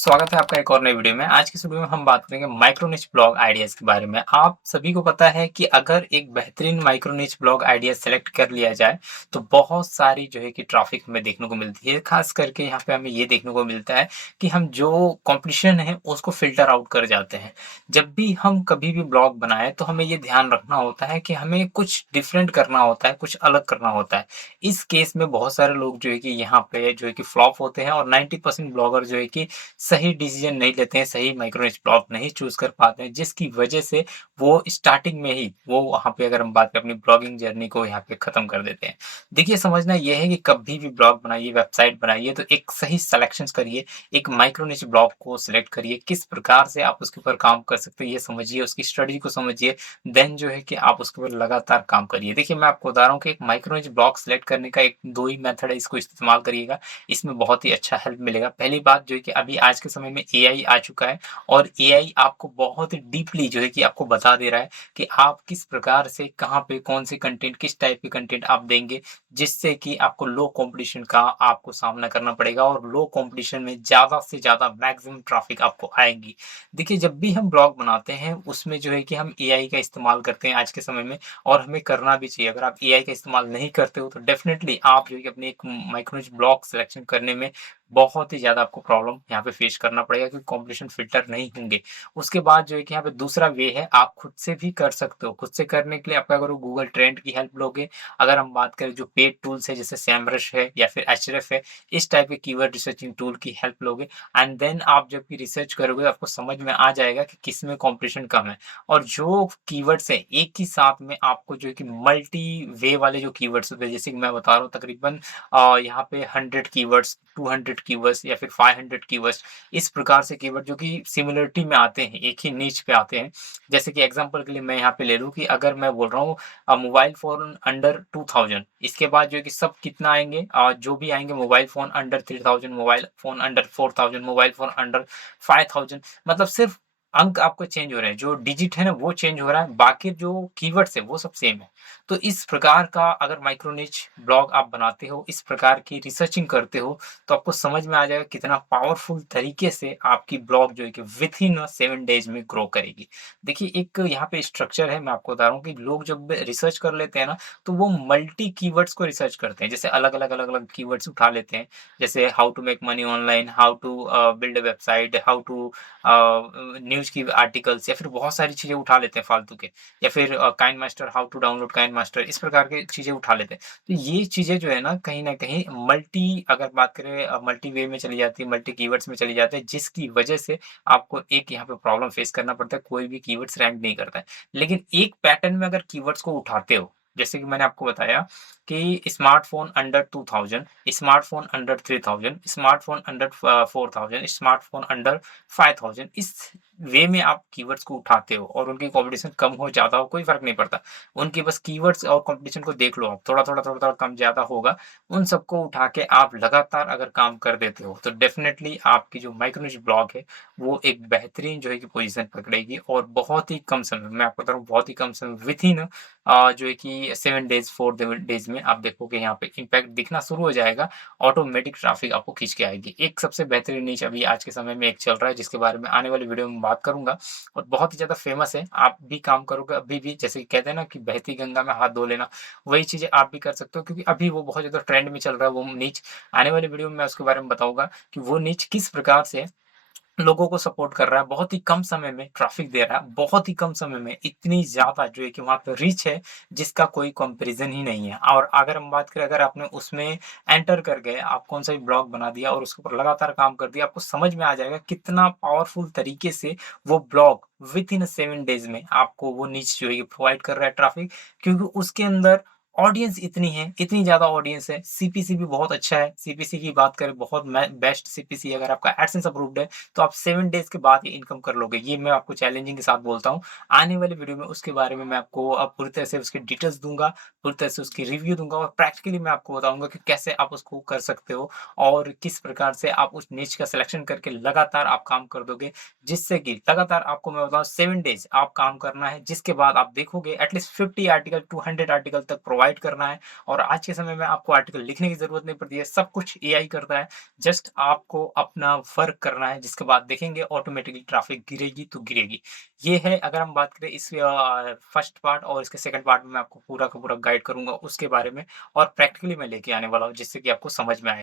स्वागत है आपका एक और नई वीडियो में। आज की इस वीडियो में हम बात करेंगे माइक्रो निच ब्लॉग आइडियाज़ के बारे में। आप सभी को पता है कि अगर एक बेहतरीन माइक्रो निच ब्लॉग आइडिया सेलेक्ट कर लिया जाए, तो बहुत सारी जो है कि ट्रैफ़िक हमें देखने को मिलती है। ख़ास करके यहाँ पे हमें ये देखने को मिलता है कि हम जो कॉम्पिटिशन है, उसको फ़िल्टर आउट कर जाते हैं। जब भी हम कभी भी ब्लॉग बनाएँ, तो हमें ये ध्यान रखना होता है कि हमें कुछ डिफरेंट करना होता है, कुछ अलग करना होता है। इस केस में बहुत सारे लोग जो है कि यहाँ पे जो है कि फ्लॉप होते हैं और 90% ब्लॉगर जो है कि सही डिसीजन नहीं लेते हैं, सही माइक्रो निच ब्लॉग नहीं चूज़ कर पाते हैं, जिसकी वजह से वो स्टार्टिंग में ही वो वहाँ पे अगर हम बात करें अपनी ब्लॉगिंग जर्नी को यहाँ पे खत्म कर देते हैं। देखिए समझना ये है कि कभी भी ब्लॉग बनाइए, वेबसाइट बनाइए तो एक सही सिलेक्शंस करिए, एक माइक्रो निच ब्लॉग को सिलेक्ट करिए, किस प्रकार से आप उसके ऊपर काम कर सकते हैं ये समझिए, उसकी स्टडी को समझिए, देन जो है कि आप उसके ऊपर लगातार काम करिए। देखिए मैं आपको बता रहा हूँ कि एक माइक्रो निच ब्लॉग सिलेक्ट करने का एक 2 ही मेथड है, इसको इस्तेमाल करिएगा, इसमें बहुत ही अच्छा हेल्प मिलेगा। पहली बात जो है कि अभी आज के समय में एआई आ चुका है और एआई आपको बहुत डीपली जो है कि आपको बता दे रहा है कि आप किस प्रकार से, कहाँ पे, कौन से कंटेंट, किस टाइप के कंटेंट आप देंगे, जिससे कि आपको लो कॉम्पिटिशन का आपको सामना करना पड़ेगा और लो कॉम्पिटिशन में ज़्यादा से ज़्यादा मैक्सिमम ट्रैफ़िक आपको आएगी। देखिए, जब भी हम ब्लॉग बनाते हैं, उसमें जो है कि हम एआई का इस्तेमाल करते हैं आज के समय में और हमें करना भी चाहिए। अगर आप एआई का इस्तेमाल नहीं करते हो, तो डेफ़िनिटली आप जो है कि अपनी एक माइक्रो निच ब्लॉग सिलेक्शन करने में बहुत ही ज़्यादा आपको प्रॉब्लम यहाँ पे फेस करना पड़ेगा क्योंकि कॉम्पिटिशन फ़िल्टर नहीं होंगे। उसके बाद जो है कि यहाँ पे दूसरा वे है आप खुद से भी कर सकते हो। खुद से करने के लिए आप क्या करो गूगल ट्रेंड की हेल्प लोगे। अगर हम बात करें जो पेड टूल्स है जैसे सेमरश है या फिर एhref है, इस टाइप के कीवर्ड रिसर्चिंग टूल की हेल्प लोगे एंड देन आप जब भी रिसर्च करोगे आपको समझ में आ जाएगा कि किसमें कॉम्पिटिशन कम है। और जो कीवर्ड्स है एक ही साथ में आपको जो है कि मल्टी वे वाले जो कीवर्ड्स होते हैं जैसे कि मैं बता रहा हूँ तकरीबन यहाँ पे 100 कीवर्ड्स, 200 कीवर्ड्स या फिर 500 कीवर्ड्स इस प्रकार से कीवर्ड जो कि सिमिलरिटी में आते हैं, एक ही नीच पे आते हैं। जैसे कि एग्ज़ाम्पल के लिए मैं यहाँ पे ले लूँ कि अगर मैं बोल रहा हूँ मोबाइल फ़ोन अंडर 2000 इसके बाद जो है कि सब कितना आएँगे जो भी आएँगे mobile phone under 3000 mobile phone under 4000 mobile phone under 5000 मतलब सिर्फ़ अंक आपको चेंज हो रहे हैं, जो डिजिट है ना वो चेंज हो रहा है, बाकी जो कीवर्ड्स है वो सब सेम है। तो इस प्रकार का अगर माइक्रो निच ब्लॉग आप बनाते हो, इस प्रकार की रिसर्चिंग करते हो, तो आपको समझ में आ जाएगा कितना पावरफुल तरीके से आपकी ब्लॉग जो है कि विथिन 7 डेज़ में ग्रो करेगी। देखिए एक यहाँ पे स्ट्रक्चर है मैं आपको बता रहा हूँ कि लोग जब रिसर्च कर लेते हैं ना, तो वो मल्टी कीवर्ड्स को रिसर्च करते हैं। जैसे अलग-अलग, अलग-अलग कीवर्ड्स उठा लेते हैं। जैसे how to make money online, how to build a website, how to news की आर्टिकल्स या फिर बहुत सारी चीज़ें उठा लेते हैं फालतू के। या फिर KineMaster, how to download KineMaster इस प्रकार की चीज़ें उठा लेते हैं। तो ये चीज़ें जो है ना कहीं न कहीं मल्टी अगर बात करें मल्टी वे में चली जाती है, मल्टी कीवर्ड्स में चली जाती है, जिसकी वजह से आपको एक यहाँ पे प्रॉब्लम फेस करना पड़ता है, कोई भी कीवर्ड्स रैंक नहीं करता है। लेकिन एक पैटर्न में अगर कीवर्ड्स को उठाते हो, जैसे कि मैंने आपको बताया कि smartphone under 2000, smartphone under 3000, smartphone under 4000, smartphone under 5000 इस वे में आप कीवर्ड्स को उठाते हो और उनकी कॉम्पिटिशन कम हो, ज़्यादा हो, कोई फ़र्क नहीं पड़ता। उनकी बस कीवर्ड्स और कॉम्पिटिशन को देख लो आप, थोड़ा-थोड़ा, थोड़ा-थोड़ा कम ज़्यादा होगा। उन सबको उठा के आप लगातार अगर काम कर देते हो, तो डेफ़िनेटली आपकी जो माइक्रो निच ब्लॉग है, वो एक बेहतरीन जो है कि पोज़ीशन पकड़ेगी और बहुत ही कम समय में, मैं आपको बता रहा हूँ बहुत ही कम समय विथिन जो है कि 7 डेज़, 4 डेज़ में आप देखोगे यहाँ पे इम्पैक्ट दिखना शुरू हो जाएगा, ऑटोमेटिक ट्रैफ़िक आपको खींच के आएगी। एक सबसे बेहतरीन निच अभी आज के समय में एक चल रहा है, जिसके बारे में आने वाली वीडियो में बात करूँगा और बहुत ही ज़्यादा फ़ेमस है। आप भी काम करोगे अभी भी जैसे कि कहते हैं ना कि बहती गंगा में हाथ धो लेना, वही चीज़ें आप भी कर सकते हो क्योंकि अभी वो बहुत ज़्यादा ट्रेंड में चल रहा है वो निच। आने वाली वीडियो में मैं उसके बारे में बताऊँगा कि वो निच किस प्रकार से लोगों को सपोर्ट कर रहा है, बहुत ही कम समय में ट्रैफ़िक दे रहा है, बहुत ही कम समय में इतनी ज़्यादा जो है कि वहाँ पे रीच है, जिसका कोई कंपैरिज़न ही नहीं है। और अगर हम बात करें अगर आपने उसमें एंटर कर गए, आप कौन-सा भी ब्लॉग बना दिया और उसके ऊपर लगातार काम कर दिया, आपको समझ में आ जाएगा कितना पावरफुल तरीके से वो ब्लॉग विथिन 7 डेज़ में आपको वो नीच जो है ये प्रोवाइड कर रहा है ट्रैफ़िक क्योंकि उसके अंदर ऑडियंस इतनी है, इतनी ज़्यादा ऑडियंस है, सीपीसी भी बहुत अच्छा है। सीपीसी की बात करें बहुत मैं बेस्ट सीपीसी अगर आपका एडसेंस अप्रूव्ड है, तो आप 7 डेज़ के बाद ये इनकम कर लोगे। ये मैं आपको चैलेंजिंग के साथ बोलता हूँ। आने वाली वीडियो में उसके बारे में मैं आपको पूरी तरह से उसकी डिटेल्स दूँगा, पूरी तरह से उसकी रिव्यू दूँगा और प्रैक्टिकली मैं आपको बताऊँगा कि कैसे आप उसको कर सकते हो और किस प्रकार से आप उस निche का सिलेक्शन करके लगातार आप काम कर दोगे, जिससे कि लगातार आपको मैं बताऊँ 7 डेज़ आप काम करना है, जिसके बाद आप देखोगे एटलीस्ट 50 आर्टिकल टू 100 आर्टिकल तक प्रोवाइड प्रोवाइड करना है और आज के समय में आपको आर्टिकल लिखने की ज़रूरत नहीं पड़ती है, सब कुछ एआई करता है। जस्ट आपको अपना वर्क करना है, जिसके बाद देखेंगे ऑटोमेटिकली ट्रैफ़िक गिरेगी तो गिरेगी। ये है अगर हम बात करें इस फर्स्ट पार्ट और इसके सेकंड पार्ट में मैं आपको पूरा का पूरा गाइड करूँगा उसके बारे में और प्रैक्टिकली मैं लेके आने वाला हूँ, जिससे कि आपको समझ में आए।